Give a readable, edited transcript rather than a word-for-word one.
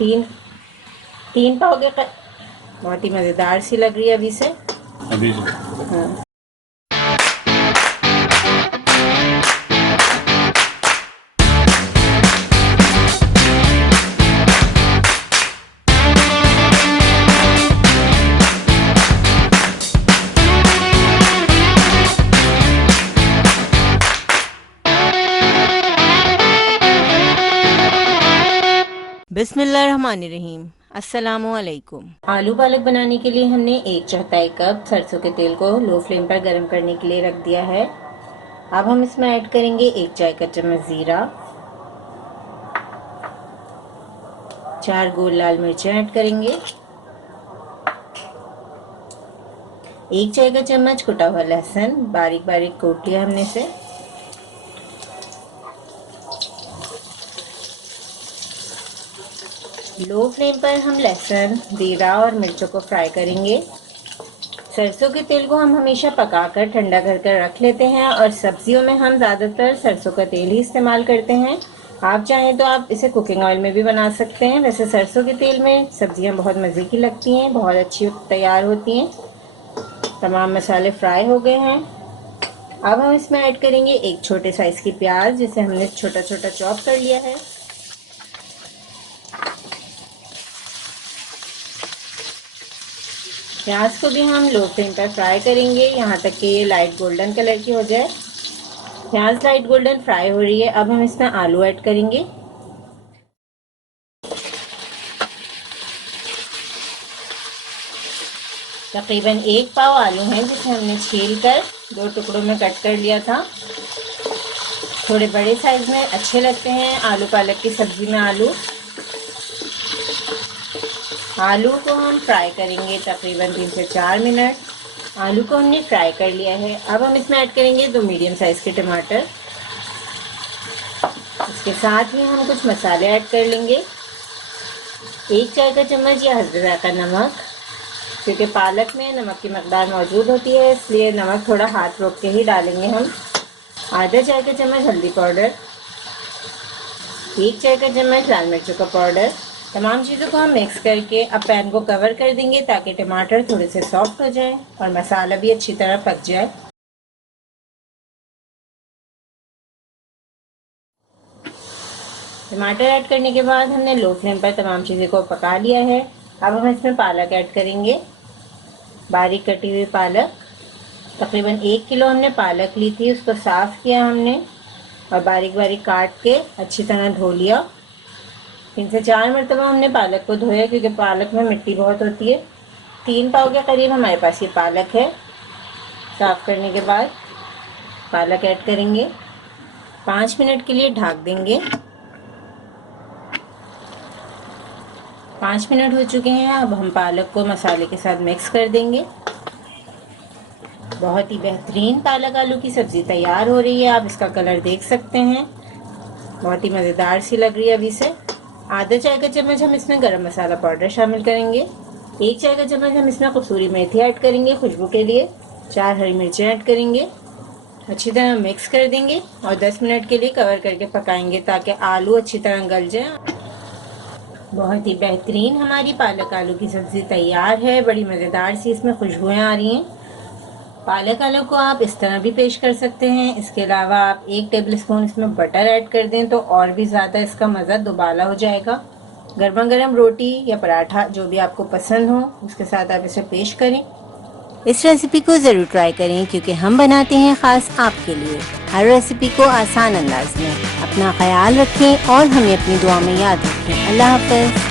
तीन तीन पाव के बहुत ही मज़ेदार सी लग रही है अभी से। हाँ। बिस्मिल्लाहिर्रहमानिर्रहीम। अस्सलामुअलैकुम। आलू पालक बनाने के लिए हमने 1/4 कप सरसों के तेल को लो फ्लेम पर गर्म करने के लिए रख दिया है। अब हम इसमें ऐड करेंगे 1 चाय का चम्मच ज़ीरा, 4 गोल लाल मिर्चें ऐड करेंगे, 1 चाय का चम्मच कुटा हुआ लहसुन बारीक बारीक कूट लिया हमने इसे, लो फ्लेम पर हम लहसुन, जीरा और मिर्चों को फ्राई करेंगे। सरसों के तेल को हम हमेशा पकाकर ठंडा कर रख लेते हैं और सब्जियों में हम ज़्यादातर सरसों का तेल ही इस्तेमाल करते हैं। आप चाहें तो आप इसे कुकिंग ऑयल में भी बना सकते हैं। वैसे सरसों के तेल में सब्जियां बहुत मज़े की लगती हैं, बहुत अच्छी तैयार होती हैं। तमाम मसाले फ्राई हो गए हैं। अब हम इसमें ऐड करेंगे एक छोटे साइज़ की प्याज, जिसे हमने छोटा छोटा चॉप कर लिया है। प्याज को भी हम लो फ्लेम पर फ्राई करेंगे यहाँ तक कि ये लाइट गोल्डन कलर की हो जाए। प्याज लाइट गोल्डन फ्राई हो रही है। अब हम इसमें आलू ऐड करेंगे। तकरीबन 1 पाव आलू हैं, जिसे हमने छील कर 2 टुकड़ों में कट कर लिया था। थोड़े बड़े साइज में अच्छे लगते हैं आलू पालक की सब्जी में। आलू को हम फ्राई करेंगे तकरीबन 3 से 4 मिनट। आलू को हमने फ्राई कर लिया है। अब हम इसमें ऐड करेंगे 2 मीडियम साइज़ के टमाटर। इसके साथ ही हम कुछ मसाले ऐड कर लेंगे। 1 चाय का चम्मच या हस्बे ज़ायक़ा नमक, क्योंकि पालक में नमक की मकदार मौजूद होती है, इसलिए नमक थोड़ा हाथ रोक के ही डालेंगे हम। आधा चाय का चम्मच हल्दी पाउडर, 1 चाय का चम्मच लाल मिर्चों का पाउडर। तमाम चीज़ों को हम मिक्स करके अब पैन को कवर कर देंगे ताकि टमाटर थोड़े से सॉफ्ट हो जाए और मसाला भी अच्छी तरह पक जाए। टमाटर ऐड करने के बाद हमने लो फ्लेम पर तमाम चीज़ों को पका लिया है। अब हम इसमें पालक ऐड करेंगे, बारीक कटी हुई पालक। तकरीबन 1 किलो हमने पालक ली थी, उसको साफ़ किया हमने और बारीक बारीक काट के अच्छी तरह धो लिया। 3 से 4 मरतबा हमने पालक को धोया, क्योंकि पालक में मिट्टी बहुत होती है। 3 पाव के करीब हमारे पास ये पालक है। साफ़ करने के बाद पालक ऐड करेंगे, 5 मिनट के लिए ढक देंगे। 5 मिनट हो चुके हैं। अब हम पालक को मसाले के साथ मिक्स कर देंगे। बहुत ही बेहतरीन पालक आलू की सब्ज़ी तैयार हो रही है। आप इसका कलर देख सकते हैं, बहुत ही मज़ेदार सी लग रही है अभी से। आधा चाय का चम्मच हम इसमें गरम मसाला पाउडर शामिल करेंगे। 1 चाय का चम्मच हम इसमें कसूरी मेथी ऐड करेंगे खुशबू के लिए। 4 हरी मिर्चें ऐड करेंगे। अच्छी तरह मिक्स कर देंगे और 10 मिनट के लिए कवर करके पकाएंगे ताकि आलू अच्छी तरह गल जाए। बहुत ही बेहतरीन हमारी पालक आलू की सब्ज़ी तैयार है। बड़ी मज़ेदार सी इसमें खुशबुएँ आ रही हैं। पालक आलू को आप इस तरह भी पेश कर सकते हैं। इसके अलावा आप 1 टेबलस्पून इसमें बटर ऐड कर दें तो और भी ज़्यादा इसका मज़ा दुबाला हो जाएगा। गर्मा गर्म रोटी या पराठा, जो भी आपको पसंद हो, उसके साथ आप इसे पेश करें। इस रेसिपी को ज़रूर ट्राई करें, क्योंकि हम बनाते हैं ख़ास आपके लिए हर रेसिपी को आसान अंदाज में। अपना ख्याल रखें और हमें अपनी दुआ में याद रखें। अल्लाह हाफ़िज़।